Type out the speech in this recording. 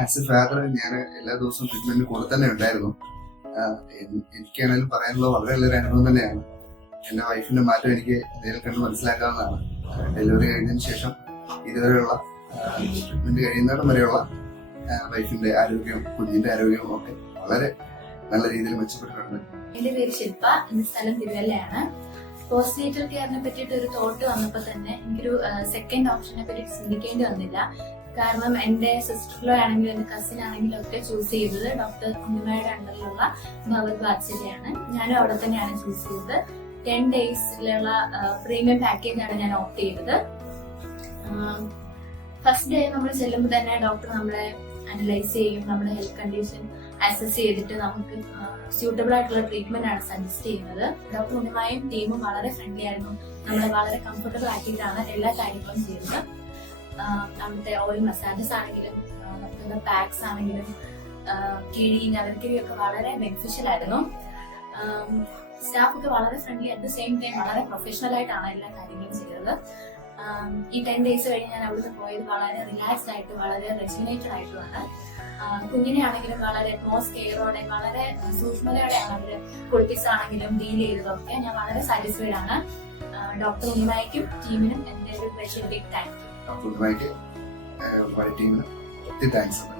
As A father ഞാൻ എല്ലാ ദിവസവും ട്രീറ്റ്മെന്റ് കൂടെ തന്നെ ഉണ്ടായിരുന്നു. എനിക്കാണെങ്കിലും പറയാനുള്ളത് വളരെ നല്ലൊരു അനുഭവം തന്നെയാണ്. എന്റെ വൈഫിന്റെ മാറ്റം എനിക്ക് നേരിൽ കണ്ട് മനസ്സിലാക്കാവുന്നതാണ്. ഡെലിവറി കഴിഞ്ഞതിന് ശേഷം ഇതുവരെയുള്ള ട്രീറ്റ്മെന്റ് കഴിയുന്നിടം വരെയുള്ള വൈഫിന്റെ ആരോഗ്യവും കുഞ്ഞിന്റെ ആരോഗ്യവും ഒക്കെ വളരെ നല്ല രീതിയിൽ മെച്ചപ്പെട്ടിട്ടുണ്ട്. എന്റെ പേര് ശില്പ, എന്റെ സ്ഥലം തിരുവല്ലയാണ്. പോസ്റ്റ് നേറ്റൽ കെയറിനെ പറ്റിയിട്ട് ഒരു തോട്ട് വന്നപ്പോൾ തന്നെ എനിക്കൊരു സെക്കൻഡ് ഓപ്ഷനെ പറ്റി ചിന്തിക്കേണ്ടി വന്നില്ല. കാരണം എന്റെ സിസ്റ്ററിലോ ആണെങ്കിലും എന്റെ കസിൻ ആണെങ്കിലും ഒക്കെ ചൂസ് ചെയ്തത് ഡോക്ടർ ഉണ്ണിമയുടെ അണ്ടറിലുള്ള ഭഗവത് വാത്സല്യാണ്. ഞാനും അവിടെ തന്നെയാണ് ചൂസ് ചെയ്തത്. 10 ഡേയ്സിലുള്ള പ്രീമിയം പാക്കേജ് ആണ് ഞാൻ ഓപ്റ്റ് ചെയ്തത്. ഫസ്റ്റ് ഡേ നമ്മൾ ചെല്ലുമ്പോൾ തന്നെ ഡോക്ടർ നമ്മളെ അനലൈസ് ചെയ്യും, നമ്മുടെ ഹെൽത്ത് കണ്ടീഷൻ അസസ് ചെയ്തിട്ട് നമുക്ക് സ്യൂട്ടബിൾ ആയിട്ടുള്ള ട്രീറ്റ്മെന്റ് ആണ് സജസ്റ്റ് ചെയ്യുന്നത്. ഡോക്ടർ ഉണ്ണിമായും ടീമും വളരെ ഫ്രണ്ട്ലി ആയിരുന്നു. നമ്മളെ വളരെ കംഫർട്ടബിൾ ആക്കിയിട്ടാണ് എല്ലാ കാര്യങ്ങളും ചെയ്തത്. അവിടുത്തെ ഓയിൽ മസാജസ് ആണെങ്കിലും നമ്മുടെ പാക്സ് ആണെങ്കിലും കിഴി ഞവരക്കിഴിയൊക്കെ വളരെ ബെനിഫിഷ്യൽ ആയിരുന്നു. സ്റ്റാഫ് ഒക്കെ വളരെ friendly, at the same time വളരെ പ്രൊഫഷണൽ ആയിട്ടാണ് എല്ലാ കാര്യങ്ങളും ചെയ്തത്. ഈ 10 ഡേയ്സ് കഴിഞ്ഞ് ഞാൻ അവിടുന്ന് പോയത് വളരെ റിലാക്സ്ഡ് ആയിട്ട് വളരെ റെസിനേറ്റഡ് ആയിട്ടുമാണ്. കുഞ്ഞിനെ ആണെങ്കിലും വളരെ മോസ്റ്റ് കെയറോടെ വളരെ സൂക്ഷ്മതയോടെയാണ് അവര് കുളിപ്പിസ് ആണെങ്കിലും ഡീൽ ചെയ്തതൊക്കെ. ഞാൻ വളരെ സാറ്റിസ്ഫൈഡ് ആണ്. ഡോക്ടർ ഉണ്ണിമായ്ക്കും ടീമിനും എന്റെ ഒരു വലിയ ബിഗ് താങ്ക് യു. ഡോക്ടർ ഉണ്ണിമായ്ക്ക് ടീമിന് ഒത്തിരി താങ്ക്സ് ഉണ്ട്.